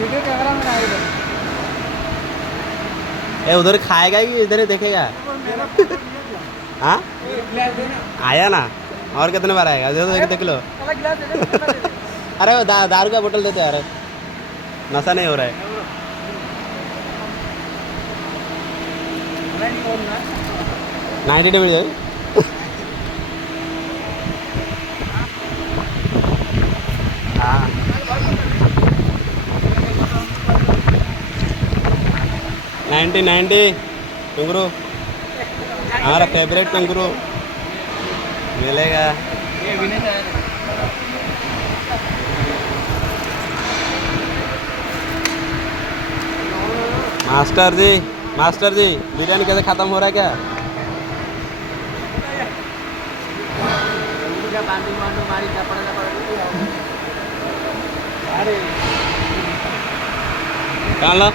Video camera में आएगा। ए उधर खाएगा कि इधर ही देखेगा? हाँ आया ना, और कितने बार आएगा? देख लो। अरे वो दारू का बोतल देते यार, नशा नहीं हो रहा है। 90 मिल जाए। हाँ 90 टंगरू, हमारा फेवरेट टंगरू मिलेगा। मास्टर जी बिरयानी कैसे ख़त्म हो रहा है क्या? कहाँ लो?